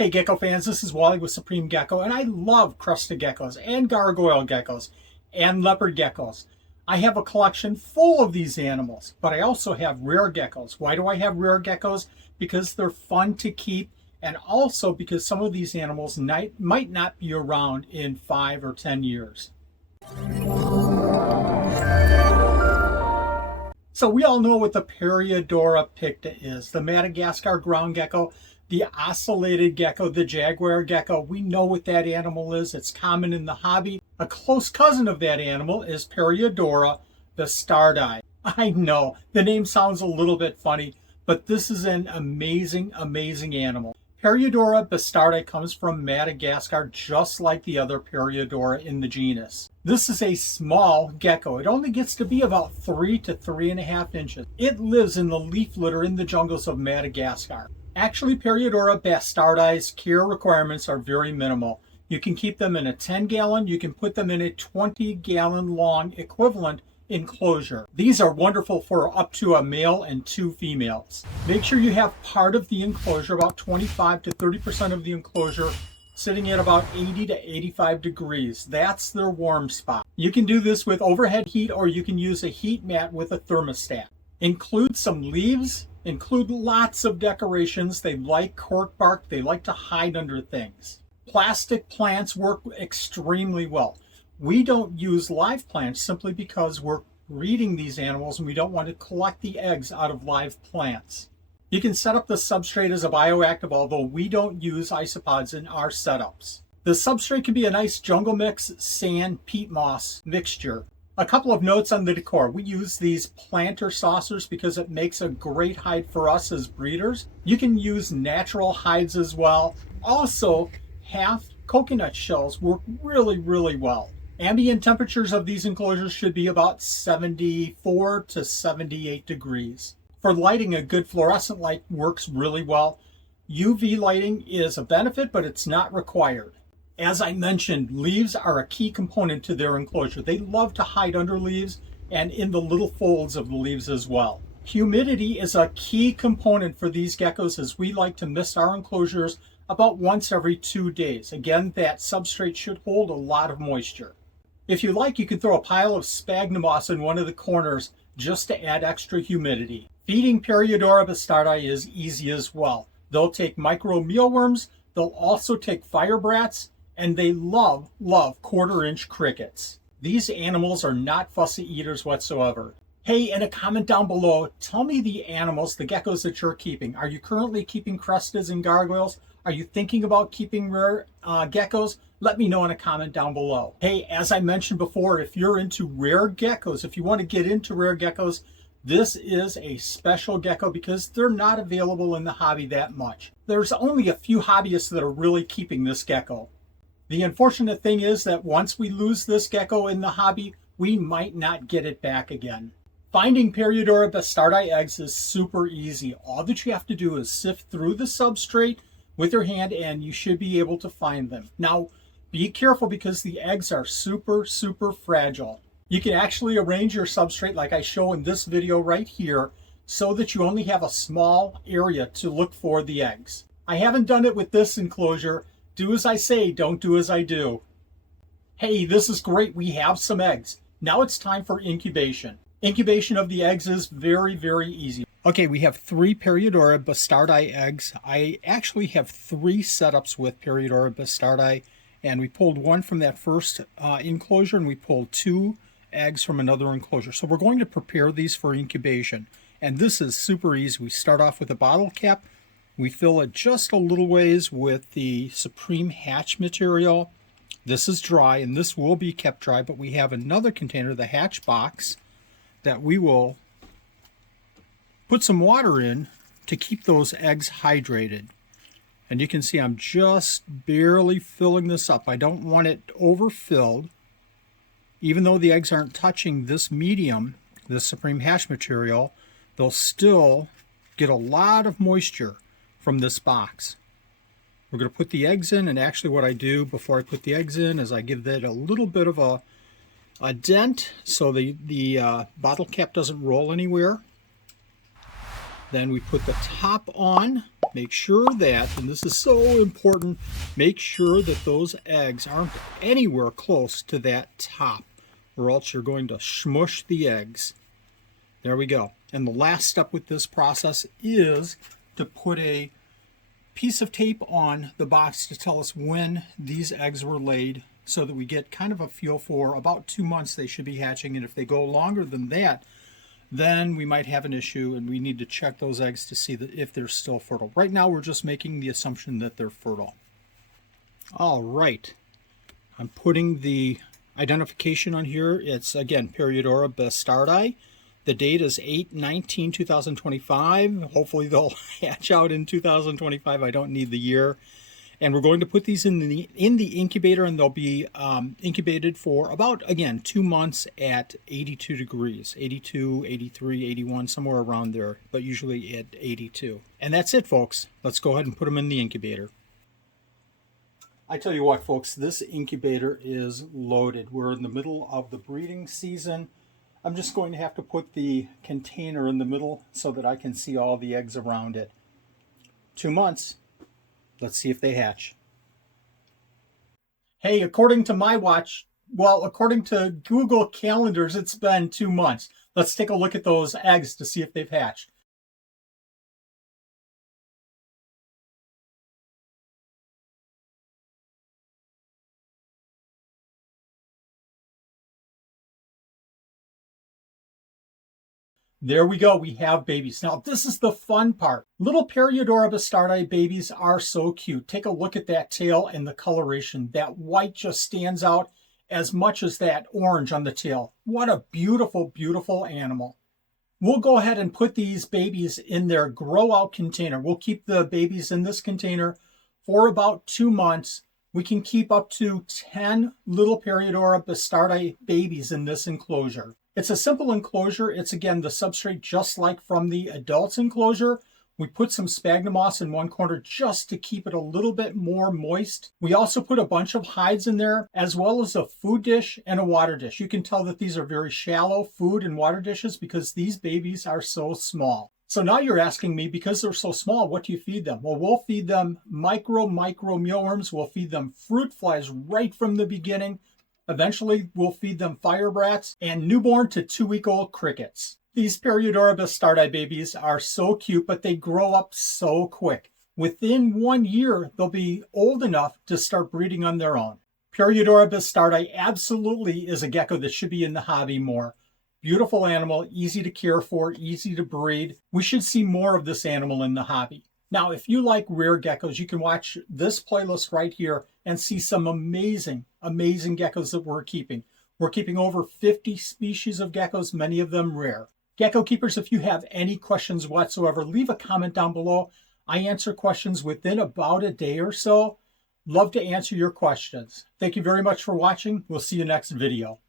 Hey Gecko fans, this is Wally with Supreme Gecko, and I love crested geckos and gargoyle geckos and leopard geckos. I have a collection full of these animals, but I also have rare geckos. Why do I have rare geckos? Because they're fun to keep, and also because some of these animals might not be around in 5 or 10 years. So we all know what the Paroedura picta is, the Madagascar ground gecko, the ocellated gecko, the jaguar gecko. We know what that animal is. It's common in the hobby. A close cousin of that animal is Paroedura bastardi. I know, the name sounds a little bit funny, but this is an amazing, amazing animal. Paroedura bastardi comes from Madagascar, just like the other Paroedura in the genus. This is a small gecko. It only gets to be about 3 to 3.5 inches. It lives in the leaf litter in the jungles of Madagascar. Actually, Paroedura bastardi's care requirements are very minimal. You can keep them in a 10-gallon, you can put them in a 20-gallon long equivalent enclosure. These are wonderful for up to a male and 2 females. Make sure you have part of the enclosure, about 25 to 30% of the enclosure, sitting at about 80 to 85 degrees. That's their warm spot. You can do this with overhead heat, or you can use a heat mat with a thermostat. Include some leaves, include lots of decorations. They like cork bark, they like to hide under things. Plastic plants work extremely well. We don't use live plants simply because we're breeding these animals and we don't want to collect the eggs out of live plants. You can set up the substrate as a bioactive, although we don't use isopods in our setups. The substrate can be a nice jungle mix, sand, peat moss mixture. A couple of notes on the decor. We use these planter saucers because it makes a great hide for us as breeders. You can use natural hides as well. Also, half coconut shells work really, really well. Ambient temperatures of these enclosures should be about 74 to 78 degrees. For lighting, a good fluorescent light works really well. UV lighting is a benefit, but it's not required. As I mentioned, leaves are a key component to their enclosure. They love to hide under leaves and in the little folds of the leaves as well. Humidity is a key component for these geckos, as we like to mist our enclosures about once every 2 days. Again, that substrate should hold a lot of moisture. If you like, you can throw a pile of sphagnum moss in one of the corners just to add extra humidity. Feeding Paroedura bastardi is easy as well. They'll take micro mealworms, they'll also take fire brats, and they love 1/4-inch crickets. These animals are not fussy eaters whatsoever. Hey, in a comment down below, tell me the animals, the geckos that you're keeping. Are you currently keeping cresteds and gargoyles? Are you thinking about keeping rare geckos? Let me know in a comment down below. Hey, as I mentioned before, if you're into rare geckos, if you want to get into rare geckos, this is a special gecko because they're not available in the hobby that much. There's only a few hobbyists that are really keeping this gecko. The unfortunate thing is that once we lose this gecko in the hobby, we might not get it back again. Finding Paroedura bastardi eggs is super easy. All that you have to do is sift through the substrate with your hand and you should be able to find them. Now, be careful because the eggs are super, super fragile. You can actually arrange your substrate like I show in this video right here so that you only have a small area to look for the eggs. I haven't done it with this enclosure. Do as I say, don't do as I do. Hey, this is great. We have some eggs. Now it's time for incubation. Incubation of the eggs is very, very easy. Okay, we have 3 Paroedura bastardi eggs. I actually have 3 setups with Paroedura bastardi, and we pulled one from that first enclosure, and we pulled 2 eggs from another enclosure. So we're going to prepare these for incubation. And this is super easy. We start off with a bottle cap. We fill it just a little ways with the Supreme Hatch material. This is dry, and this will be kept dry, but we have another container, the Hatch box, that we will put some water in to keep those eggs hydrated. And you can see I'm just barely filling this up. I don't want it overfilled. Even though the eggs aren't touching this medium, this Supreme Hatch material, they'll still get a lot of moisture from this box. We're going to put the eggs in, and actually what I do before I put the eggs in is I give that a little bit of a dent so the bottle cap doesn't roll anywhere. Then we put the top on. Make sure that, and this is so important, make sure that those eggs aren't anywhere close to that top, or else you're going to smush the eggs. There we go. And the last step with this process is to put a piece of tape on the box to tell us when these eggs were laid, so that we get kind of a feel for about 2 months they should be hatching. And if they go longer than that, then we might have an issue and we need to check those eggs to see that if they're still fertile. Right now we're just making the assumption that they're fertile. All right, I'm putting the identification on here. It's again Paroedura bastardi. The date is 8/19/2025. Hopefully they'll hatch out in 2025. I don't need the year. And we're going to put these in the incubator, and they'll be incubated for about, again, 2 months at 82 degrees, 82, 83, 81, somewhere around there, but usually at 82. And that's it, folks. Let's go ahead and put them in the incubator. I tell you what, folks, this incubator is loaded. We're in the middle of the breeding season. I'm just going to have to put the container in the middle so that I can see all the eggs around it. 2 months. Let's see if they hatch. Hey, according to my watch, well, according to Google calendars, it's been 2 months. Let's take a look at those eggs to see if they've hatched. There we go, we have babies. Now, this is the fun part. Little Paroedura bastardi babies are so cute. Take a look at that tail and the coloration. That white just stands out as much as that orange on the tail. What a beautiful, beautiful animal. We'll go ahead and put these babies in their grow-out container. We'll keep the babies in this container for about 2 months. We can keep up to 10 little Paroedura bastardi babies in this enclosure. It's a simple enclosure. It's, again, the substrate just like from the adults enclosure. We put some sphagnum moss in one corner just to keep it a little bit more moist. We also put a bunch of hides in there, as well as a food dish and a water dish. You can tell that these are very shallow food and water dishes because these babies are so small. So now you're asking me, because they're so small, what do you feed them? Well, we'll feed them micro mealworms. We'll feed them fruit flies right from the beginning. Eventually, we'll feed them fire brats and newborn to 2-week-old crickets. These Paroedura bastardi babies are so cute, but they grow up so quick. Within 1 year, they'll be old enough to start breeding on their own. Paroedura bastardi absolutely is a gecko that should be in the hobby more. Beautiful animal, easy to care for, easy to breed. We should see more of this animal in the hobby. Now, if you like rare geckos, you can watch this playlist right here and see some amazing, amazing geckos that we're keeping. We're keeping over 50 species of geckos, many of them rare. Gecko keepers, if you have any questions whatsoever, leave a comment down below. I answer questions within about a day or so. Love to answer your questions. Thank you very much for watching. We'll see you next video.